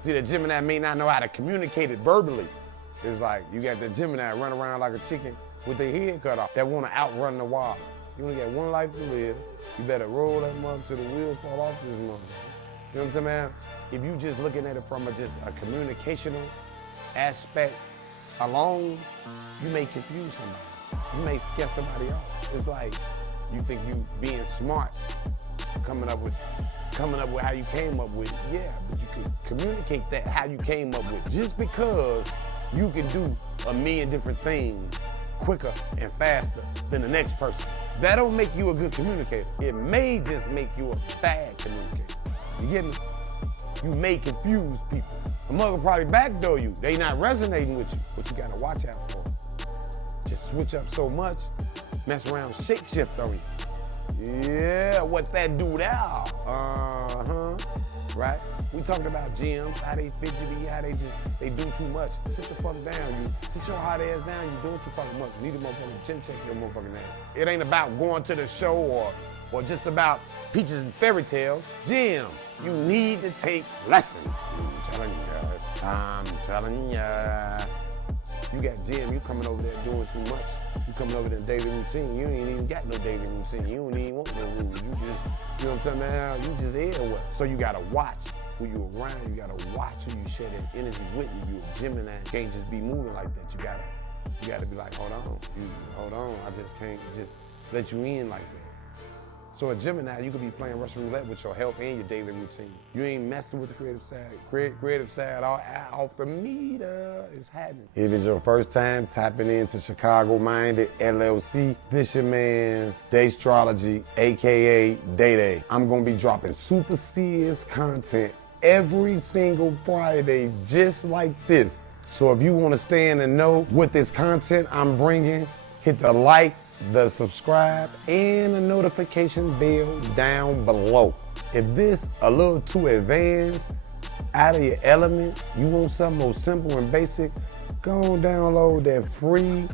See, the Gemini may not know how to communicate it verbally. It's like you got the Gemini run around like a chicken with their head cut off that want to outrun the water. You only got one life to live. You better roll that mother till the wheels fall off this mother. You know what I'm saying, man? If you just looking at it from just a communicational aspect alone, you may confuse somebody. You may scare somebody off. It's like you think you being smart, coming up with how you came up with, yeah, but you can communicate that how you came up with. Just because you can do a million different things quicker and faster than the next person, that don't make you a good communicator. It may just make you a bad communicator. You get me? You may confuse people. The mother probably backdoor you. They not resonating with you, but you gotta watch out for it. Just switch up so much, mess around, shapeshift on you. Yeah, what that do now? Right? We talked about gems, how they fidgety, how they do too much. Sit the fuck down, you. Sit your hot ass down, you doing too fucking much. You need a motherfucking chin check your motherfucking ass. It ain't about going to the show or just about peaches and fairy tales. Gem, you need to take lessons. I'm telling ya. You got Jim, you coming over there doing too much. You coming over there daily routine. You ain't even got no daily routine. You don't even want no rules. You just, you know what I'm saying, man? You just here well. So you gotta watch who you around. You gotta watch who you share that energy with. You a Gemini. You can't just be moving like that. You gotta be like, hold on. I just can't just let you in like that. So a Gemini, you could be playing Russian roulette with your health and your daily routine. You ain't messing with the creative side. Creative side off the meter is happening. If it's your first time tapping into Chicago-minded LLC, this your man's Daystrology, AKA Day. I'm gonna be dropping super serious content every single Friday, just like this. So if you wanna stay in the know with this content I'm bringing, hit the like, the subscribe, and the notification bell down below. If this a little too advanced, out of your element, you want something more simple and basic, go on download that free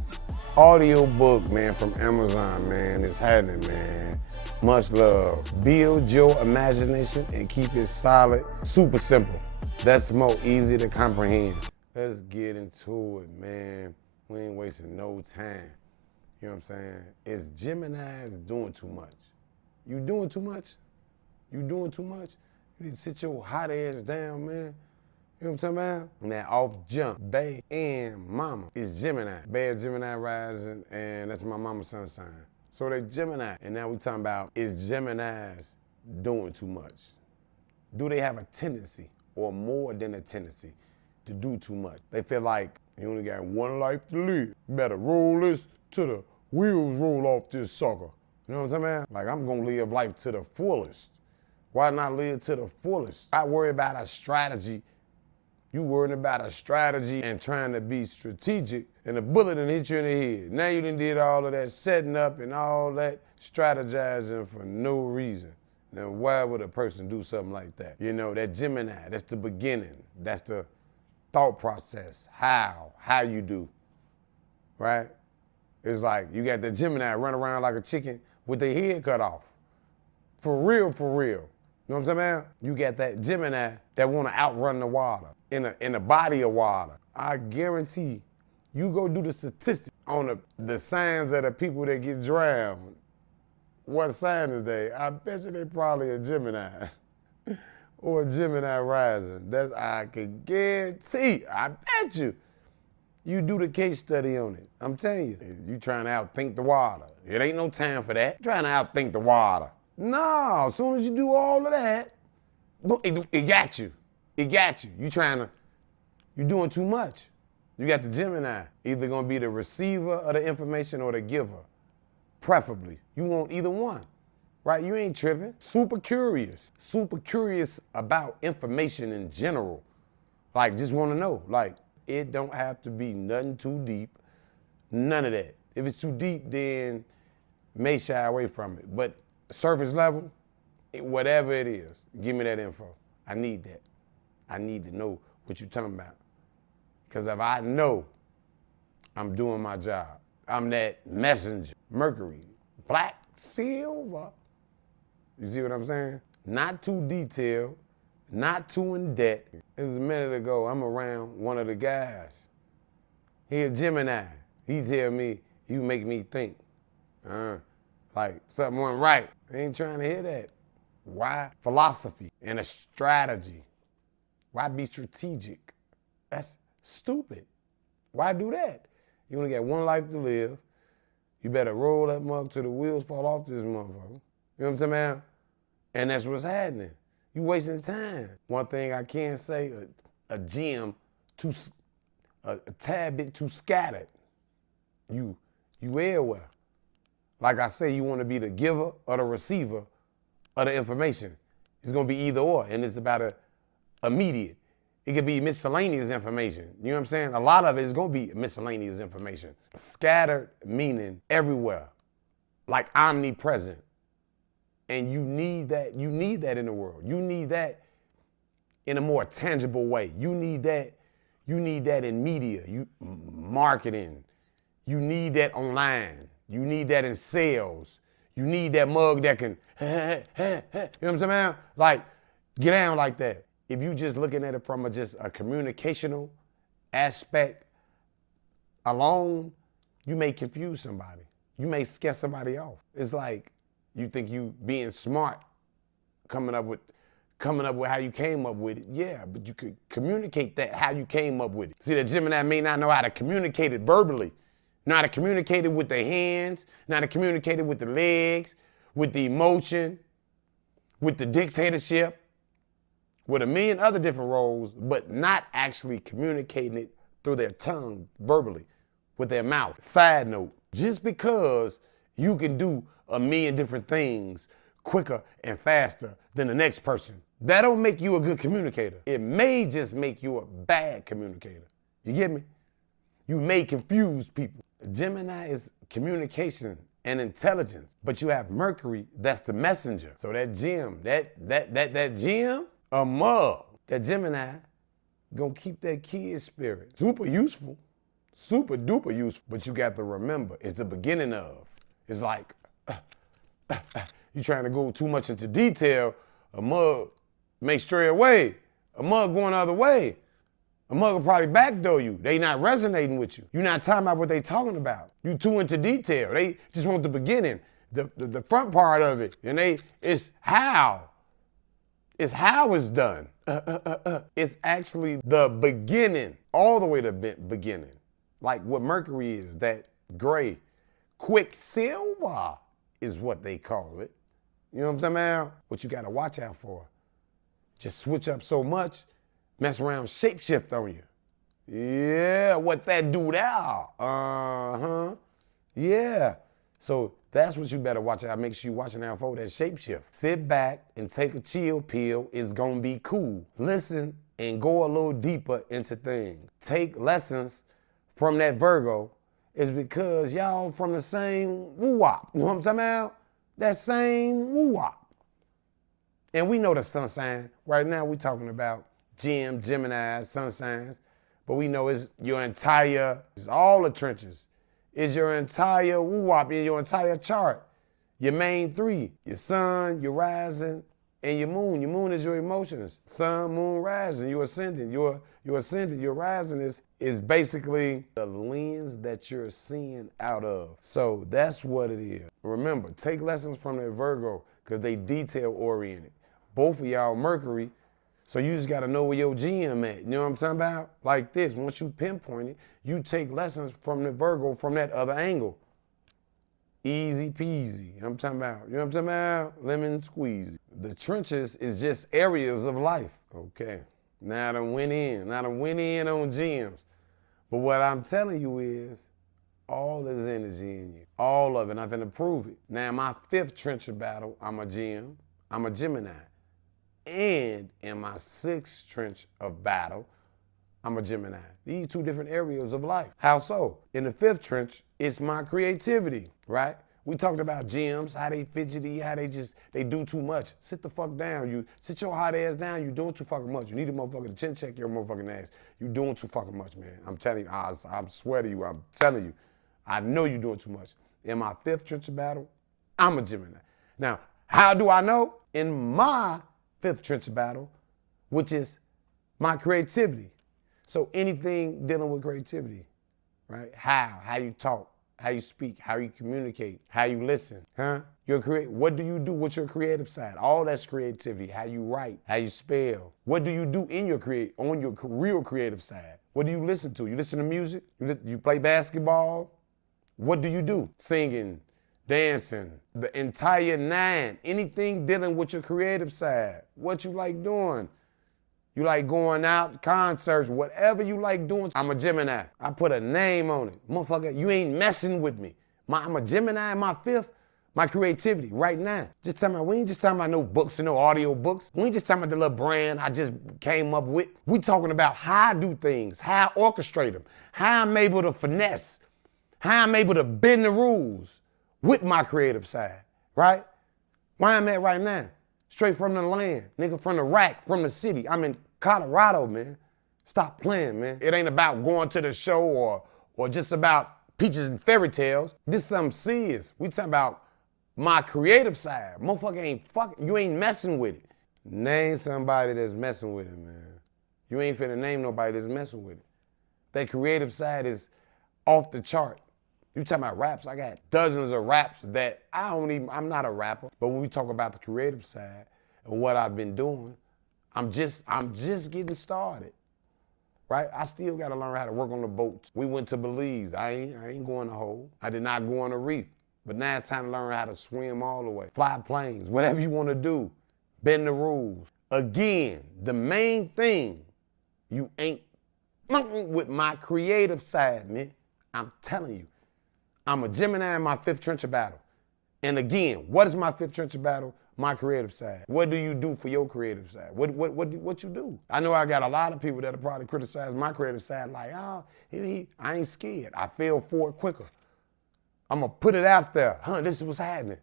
audio book, man, from Amazon, man. It's happening, man. Much love. Build your imagination and keep it solid. Super simple. That's more easy to comprehend. Let's get into it, man. We ain't wasting no time. You know what I'm saying? Is Geminis doing too much? You doing too much? You doing too much? You need to sit your hot ass down, man. You know what I'm talking about? Now off jump, Bay and Mama is Gemini. Bay is Gemini rising, and that's my mama's sun sign. So they Gemini, and now we talking about, is Geminis doing too much? Do they have a tendency, or more than a tendency, to do too much? They feel like you only got one life to live. You better roll this till the wheels roll off this sucker. You know what I'm saying? Like, I'm gonna live life to the fullest. Why not live to the fullest? I worry about a strategy. You worrying about a strategy and trying to be strategic, and a bullet done hit you in the head. Now you done did all of that setting up and all that strategizing for no reason. Now, why would a person do something like that? You know, that Gemini, that's the beginning. That's the thought process. How you do, right? It's like you got the Gemini run around like a chicken with their head cut off. For real, for real. You know what I'm saying, man? You got that Gemini that want to outrun the water in a body of water. I guarantee you go do the statistics on the signs of the people that get drowned. What sign is they? I bet you they probably a Gemini or a Gemini rising. That's I can guarantee. I bet you. You do the case study on it. I'm telling you, you trying to outthink the water. It ain't no time for that. Trying to outthink the water. No, as soon as you do all of that, it got you. It got you. You doing too much. You got the Gemini, either gonna be the receiver of the information or the giver, preferably. You want either one, right? You ain't tripping. Super curious about information in general. Like, just wanna know, like, it don't have to be nothing too deep, none of that. If it's too deep, then may shy away from it. But surface level, whatever it is, give me that info. I need that. I need to know what you're talking about. Because if I know, I'm doing my job. I'm that messenger. Mercury, black, silver. You see what I'm saying? Not too detailed, not too in debt. It was a minute ago, I'm around one of the guys. He a Gemini. He tell me, you make me think. Like something went right. I ain't trying to hear that. Why? Philosophy and a strategy. Why be strategic? That's stupid. Why do that? You only got one life to live. You better roll that mug till the wheels fall off this motherfucker. You know what I'm saying, man? And that's what's happening. You wasting time. One thing I can say, a gem a tad bit too scattered. You everywhere. Like I say, you want to be the giver or the receiver of the information. It's gonna be either or, and it's about immediate. It could be miscellaneous information. You know what I'm saying? A lot of it is gonna be miscellaneous information. Scattered meaning everywhere, like omnipresent. And you need that in the world. You need that in a more tangible way. You need that in media, marketing. You need that online. You need that in sales. You need that mug that can, you know what I'm saying, man? Like, get down like that. If you just looking at it from just a communicational aspect alone, you may confuse somebody. You may scare somebody off. It's like you think you being smart, coming up with how you came up with it. Yeah, but you could communicate that how you came up with it. See, the Gemini may not know how to communicate it verbally, know how to communicate it with the hands, know how to communicate it with the legs, with the emotion, with the dictatorship, with a million other different roles, but not actually communicating it through their tongue verbally, with their mouth. Side note, just because you can do a million different things quicker and faster than the next person, that don't make you a good communicator. It may just make you a bad communicator. You get me? You may confuse people. Gemini is communication and intelligence, but you have Mercury, that's the messenger. So that gem, that gem, a mug, that Gemini gonna keep that kid spirit. Super useful, super duper useful, but you got to remember, it's the beginning of. It's like, you trying to go too much into detail, a mug may stray away. A mug going the other way. A mug will probably backdoor you. They not resonating with you. You're not talking about what they talking about. You too into detail. They just want the beginning, the front part of it. And it's how. It's how it's done. It's actually the beginning, all the way to beginning. Like what Mercury is, that gray. Quicksilver is what they call it. You know what I'm saying, man? What you gotta watch out for. Just switch up so much, mess around, shapeshift on you. Yeah, what that do there? Yeah. So that's what you better watch out. Make sure you watching out for that shapeshift. Sit back and take a chill pill. It's gonna be cool. Listen and go a little deeper into things. Take lessons from that Virgo. Is because y'all from the same woo-wop. You know what I'm talking about? That same woo-wop. And we know the sun sign. Right now we talking about Gemini, sun signs. But we know it's all the trenches. It's your entire woo-wop in your entire chart. Your main three, your sun, your rising, and your moon. Your moon is your emotions. Sun, moon, rising, you're ascending. You're ascending, your rising is basically the lens that you're seeing out of. So that's what it is. Remember, take lessons from that Virgo because they detail oriented. Both of y'all Mercury, so you just gotta know where your GM at. You know what I'm talking about? Like this, once you pinpoint it, you take lessons from the Virgo from that other angle. Easy peasy. I'm talking about, you know what I'm talking about? Lemon squeezy. The trenches is just areas of life. Okay. Now I done went in on gems. But what I'm telling you is, all this energy in you. All of it. I'm finna prove it. Now my fifth trench of battle, I'm a gem. I'm a Gemini. And in my sixth trench of battle, I'm a Gemini. These two different areas of life. How so? In the fifth trench, it's my creativity, right? We talked about gems, how they fidgety, how they do too much. Sit the fuck down. You sit your hot ass down. You doing too fucking much. You need a motherfucker to chin check your motherfucking ass. You doing too fucking much, man. I'm telling you, I swear to you, I'm telling you. I know you doing too much. In my fifth trench of battle, I'm a Gemini. Now, how do I know? In my fifth trench of battle, which is my creativity. So anything dealing with creativity, right? How you talk, how you speak, how you communicate, how you listen, huh? What do you do with your creative side? All that's creativity. How you write, how you spell. What do you do in your on your real creative side? What do you listen to? You listen to music? You play basketball? What do you do? Singing, dancing, the entire nine. Anything dealing with your creative side. What you like doing? You like going out, concerts, whatever you like doing. I'm a Gemini. I put a name on it. Motherfucker, you ain't messing with me. I'm a Gemini in my fifth. My creativity right now. We ain't just talking about no books and no audio books. We ain't just talking about the little brand I just came up with. We talking about how I do things, how I orchestrate them, how I'm able to finesse, how I'm able to bend the rules with my creative side, right? Where I'm at right now, straight from the land, nigga, from the rack, from the city. I'm in Colorado, man. Stop playing, man. It ain't about going to the show or just about peaches and fairy tales. This is something serious. We talking about my creative side. Motherfucker you ain't messing with it. Name somebody that's messing with it, man. You ain't finna name nobody that's messing with it. That creative side is off the chart. You talking about raps, I got dozens of raps that I'm not a rapper, but when we talk about the creative side and what I've been doing, I'm just getting started, right? I still gotta learn how to work on the boats. We went to Belize, I ain't going to hole. I did not go on a reef, but now it's time to learn how to swim all the way. Fly planes, whatever you wanna do, bend the rules. Again, the main thing, you ain't with my creative side, man. I'm telling you. I'm a Gemini in my fifth trencher battle. And again, what is my fifth trencher battle? My creative side. What do you do for your creative side? What you do? I know I got a lot of people that'll probably criticize my creative side like, oh, I ain't scared. I fell for it quicker. I'm gonna put it out there. This is what's happening.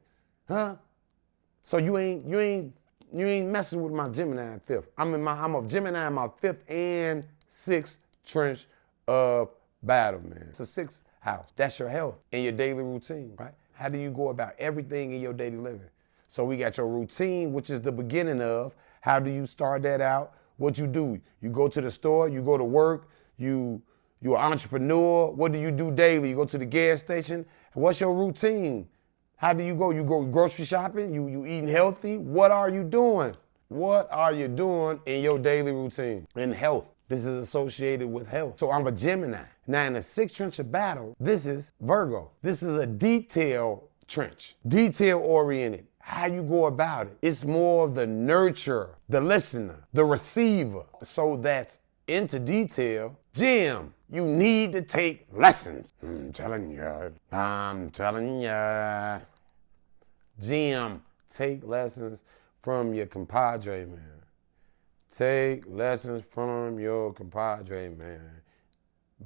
So you ain't messing with my Gemini in fifth. I'm a Gemini in my fifth and sixth trench of battle, man. It's a sixth house. That's your health and your daily routine, right? How do you go about everything in your daily living? So we got your routine, which is the beginning of. How do you start that out? What you do? You go to the store, you go to work, you're an entrepreneur. What do you do daily? You go to the gas station. What's your routine? How do you go? You go grocery shopping? You eating healthy? What are you doing? What are you doing in your daily routine? In health. This is associated with health. So I'm a Gemini. Now in the sixth trench of battle, this is Virgo. This is a detail trench, detail oriented. How you go about it. It's more of the nurture, the listener, the receiver. So that's into detail. Jim, you need to take lessons. I'm telling ya. Jim, take lessons from your compadre, man. Take lessons from your compadre, man.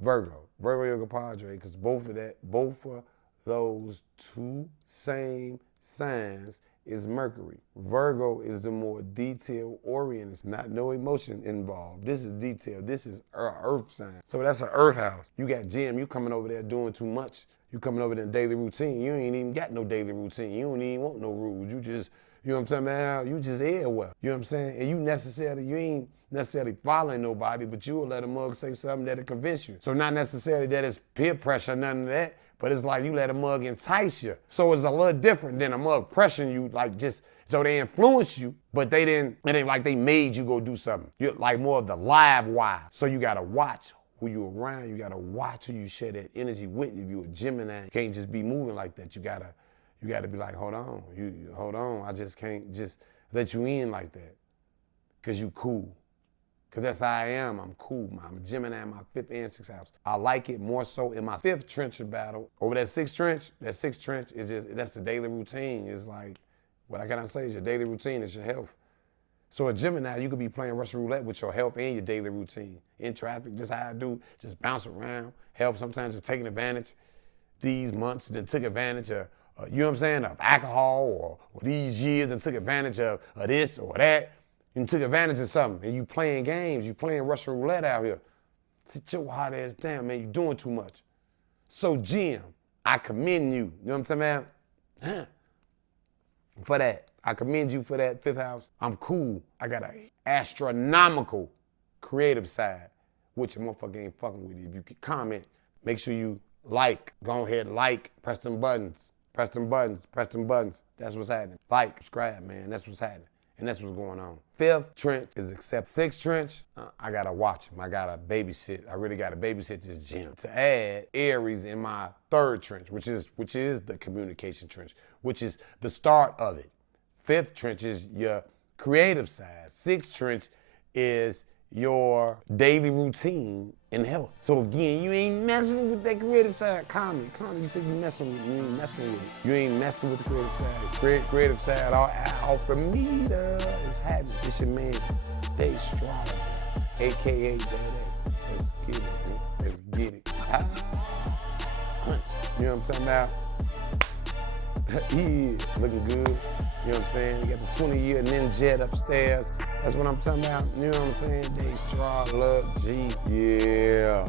Virgo your compadre, because both of those two same signs is Mercury. Virgo is the more detail-oriented. It's not no emotion involved. This is detail. This is earth sign. So that's an earth house. You got Jim, you coming over there doing too much. You coming over there in daily routine. You ain't even got no daily routine. You don't even want no rules. You just, you know what I'm saying, man? You just here well. You know what I'm saying? And you ain't necessarily following nobody, but you will let a mug say something that'll convince you. So not necessarily that it's peer pressure, none of that, but it's like you let a mug entice you. So it's a little different than a mug pressuring you, like just, so they influence you, but it ain't like they made you go do something. You're like more of the live wire. So you gotta watch who you around, you gotta watch who you share that energy with. If you're a Gemini, you can't just be moving like that. You gotta be like, hold on, I just can't just let you in like that. Cause you cool. Cause that's how I am, I'm cool. I'm a Gemini in my fifth and sixth house. I like it more so in my fifth trench of battle. Over that sixth trench is just, that's the daily routine. It's like, what I gotta say is your daily routine is your health. So a Gemini, you could be playing Russian roulette with your health and your daily routine. In traffic, just how I do, just bounce around. Health, sometimes just taking advantage these months, then took advantage of, you know what I'm saying, of alcohol or these years and took advantage of this or that. You took advantage of something and you playing games, you playing Russian roulette out here. Sit your hot ass down, man, you doing too much. So Jim, I commend you, you know what I'm saying, man? For that. I commend you for that, fifth house. I'm cool. I got an astronomical creative side, which a motherfucker ain't fucking with you. If you can comment, make sure you like. Go ahead, like, press them buttons. Press them buttons, press them buttons. That's what's happening. Like, subscribe, man. That's what's happening. And that's what's going on. Fifth trench is accept. Sixth trench, I gotta watch him. I gotta babysit. I really gotta babysit this gym. To add Aries in my third trench, which is the communication trench, which is the start of it. Fifth trench is your creative side. Sixth trench is your daily routine and health. So again, you ain't messing with that creative side. Calm you think you messing with it. You ain't messing with it. You ain't messing with the creative side. Creative side off the meter is happening. It's your man, Daystrology, AKA Day. Let's get it, man. Let's get it. You know what I'm talking about? Yeah, looking good. You know what I'm saying? You got the 20-year Ninja upstairs. That's what I'm talking about. You know what I'm saying? Daystrology. Yeah.